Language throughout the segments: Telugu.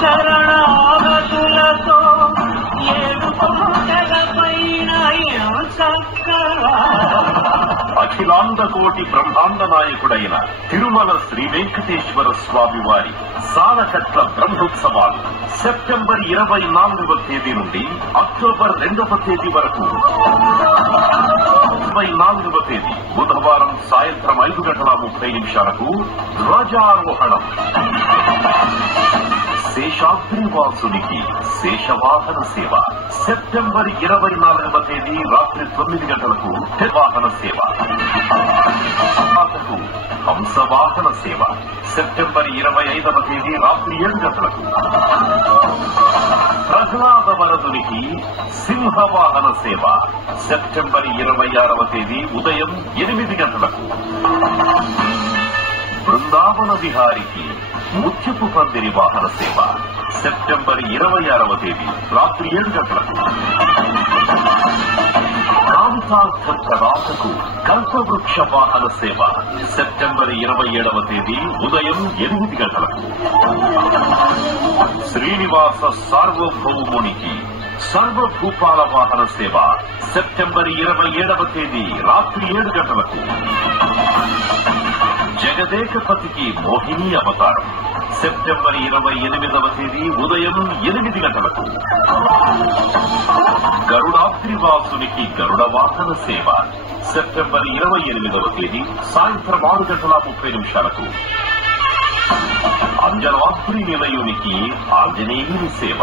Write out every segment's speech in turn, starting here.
శరణాగతులతో ఏడు కొండలపైన చక్కగా అఖిలాండ కోటి బ్రహ్మాండ నాయకుడైన తిరుమల శ్రీ వెంకటేశ్వర స్వామి వారి సాలకట్ల బ్రహ్మోత్సవాలు సెప్టెంబర్ 24వ తేదీ నుండి అక్టోబర్ 2వ తేదీ వరకు. 24వ తేదీ బుధవారం సాయంత్రం 5:30 ధ్వజారోహణం. శేషాద్రివాసునికి శేషవాహన సేవ. సెప్టెంబర్ 24వ తేదీ రాత్రి 9 వాహన సేవ. హంసవాహన సేవ. సెప్టెంబర్ 25వ తేదీ రాత్రి 7 ప్రహ్లాద వరదునికి సింహవాహన సేవ. సెప్టెంబర్ 26వ తేదీ ఉదయం 8 బృందావన విహారికి ముత్యపు పందిరి వాహన సేవ. సెప్టెంబర్ 26వ తేదీ రాత్రి 7 కాంతార్థరాతకు కల్పవృక్ష వాహన సేవ. సెప్టెంబర్ 27వ తేదీ ఉదయం 8 శ్రీనివాస సార్వభౌమునికి సర్వభూపాల వాహన సేవ. సెప్టెంబర్ 27వ తేదీ రాత్రి 7 జగదేకపతికి మోహిని అవతారం. సెప్టెంబర్ 28వ తేదీ ఉదయం 8 గరుడాద్రివాసునికి గరుడ వాహన సేవ. సెప్టెంబర్ 28వ తేదీ సాయంత్రం 6:30 అంజనాద్రి నిలయునికి ఆంజనేయుని సేవ.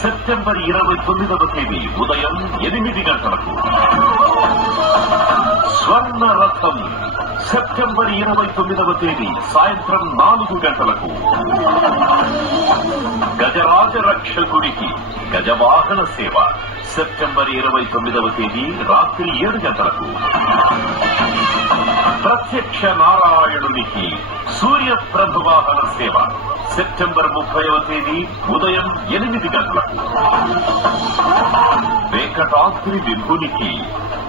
సెప్టెంబర్ 29వ తేదీ ఉదయం 8 స్వర్ణ రథం. సెప్టెంబర్ 29వ తేదీ సాయంత్రం 4 గజరాజ రక్షకుడికి గజవాహన సేవ. సెప్టెంబర్ 29వ తేదీ రాత్రి 7 ప్రత్యక్ష నారాయణునికి సూర్యప్రభ వాహన సేవ. సెప్టెంబర్ 30వ తేదీ ఉదయం 8 వెంకటాద్రి విభునికి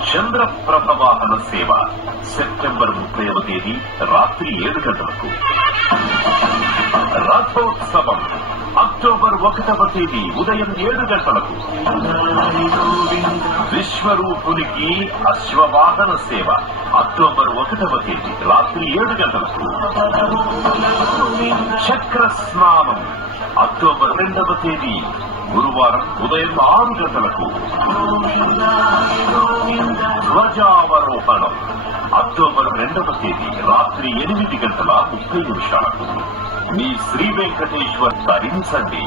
చంద్రప్రభ వాహన సేవ. సెప్టెంబర్ 30వ తేదీ రాత్రి 7 రథోత్సవం. అక్టోబర్ 1వ తేదీ ఉదయం 7 విశ్వరూపునికి అశ్వవాహన సేవ. అక్టోబర్ 1వ తేదీ రాత్రి 7 చక్ర స్నానం. అక్టోబర్ 2వ తేదీ గురువారం ఉదయం 6 ధ్వజావరోహణం. అక్టోబర్ 2వ తేదీ రాత్రి 8:30 మీ శ్రీ వెంకటేశ్వర్ ధరించండి.